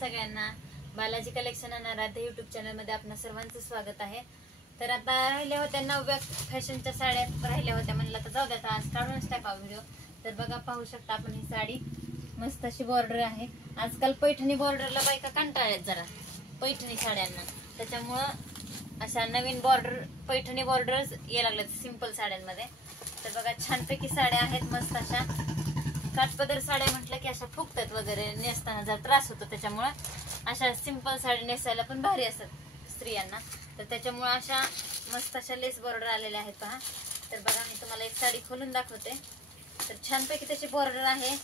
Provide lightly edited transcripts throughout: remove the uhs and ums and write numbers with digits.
सगळ्यांना. Balaji collection अनाराध्या YouTube channel मध्ये आपल्या सर्वांचं स्वागत आहे. तर आता राहिल्या होत्या 9व्या फॅशनच्या साड्या राहिल्या होत्या, म्हणलं तर जाऊ द्या आज काढूनच टाका व्हिडिओ. तर बघा, पाहू शकता आपण ही साडी मस्त अशी बॉर्डर आहे. आजकाल पैठणी बॉर्डरला बायका कंटाळ्यात जरा पैठणी साड्यांना, त्याच्यामुळं अशा नवीन बॉर्डर पैठणी बॉर्डरच यायला लागल्यात सिंपल साड्यांमध्ये. तर बघा, छानपैकी साड्या आहेत मस्त अशा. काठपदर साड्या म्हटलं की अशा फुगतात वगैरे, नेसताना जर त्रास होतो, त्याच्यामुळं अशा सिंपल साडी नेसायला पण भारी असतात स्त्रियांना. तर त्याच्यामुळे अशा मस्त अशा लेस बॉर्डर आलेल्या आहेत पहा. तर बघा, मी तुम्हाला एक साडी खोलून दाखवते. तर छानपैकी त्याची बॉर्डर आहे.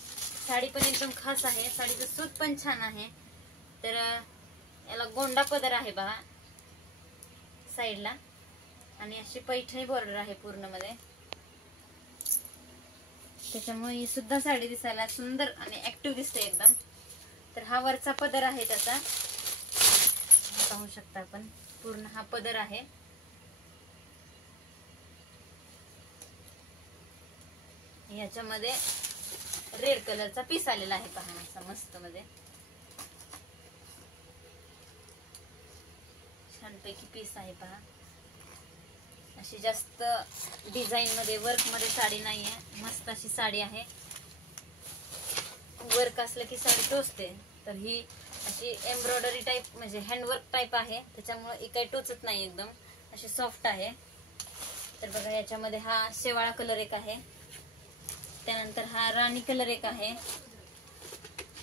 साडी पण एकदम खास आहे, साडीचं सूत पण छान आहे. तर याला गोंडा पदर आहे बघा साईडला, आणि अशी पैठणी बॉर्डर आहे पूर्ण मध्ये. त्याच्यामुळे ही सुद्धा साडी दिसायला सुंदर आणि ऍक्टिव्ह दिसते एकदम. तर हा वरचा पदर आहे त्याचा, पाहू शकता आपण. पूर्ण हा पदर आहे. याच्यामध्ये रेड कलरचा पीस आलेला आहे पहा, असा मस्त मध्ये छानपैकी पीस आहे पहा. अशी जास्त डिझाईन मध्ये वर्क मध्ये साडी नाहीये, मस्त अशी साडी आहे. वर्क असलं की साडी टोचते, तर ही अशी एम्ब्रॉयडरी टाइप म्हणजे हँडवर्क टाइप आहे, त्याच्यामुळे ही काही टोचत नाही, एकदम अशी सॉफ्ट आहे. तर बघा, याच्यामध्ये हा शेवाळा कलर एक आहे, त्यानंतर हा राणी कलर एक आहे,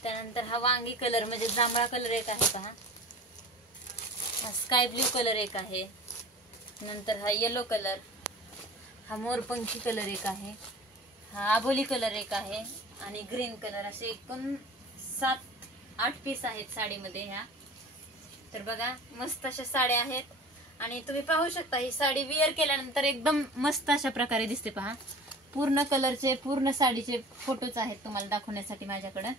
त्यानंतर हा वांगी कलर म्हणजे जांभळा कलर एक आहे पहा, हा स्काय ब्ल्यू कलर एक आहे, नंतर हा येलो कलर, हा मोरपंखी कलर एक आहे, हा आबोली कलर एक आहे, आणि ग्रीन कलर. असे एकूण 7-8 पीस आहेत साडीमध्ये ह्या. तर बघा, मस्त अशा साड्या आहेत. आणि तुम्ही पाहू शकता, ही साडी विअर केल्यानंतर एकदम मस्त अशा प्रकारे दिसते पहा. पूर्ण कलरचे पूर्ण साडीचे फोटोज आहेत तुम्हाला दाखवण्यासाठी माझ्याकडे.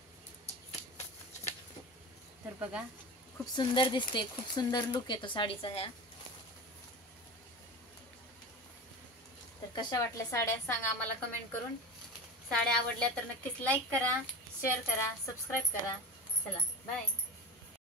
तर बघा, खूप सुंदर दिसते, खूप सुंदर लुक येतो साडीचा ह्या. तर कशा वाटल्या साड्या सांगा आम्हाला कमेंट करून. साड्या आवडल्या तर नक्कीच लाईक करा, शेअर करा, सबस्क्राईब करा. चला, बाय.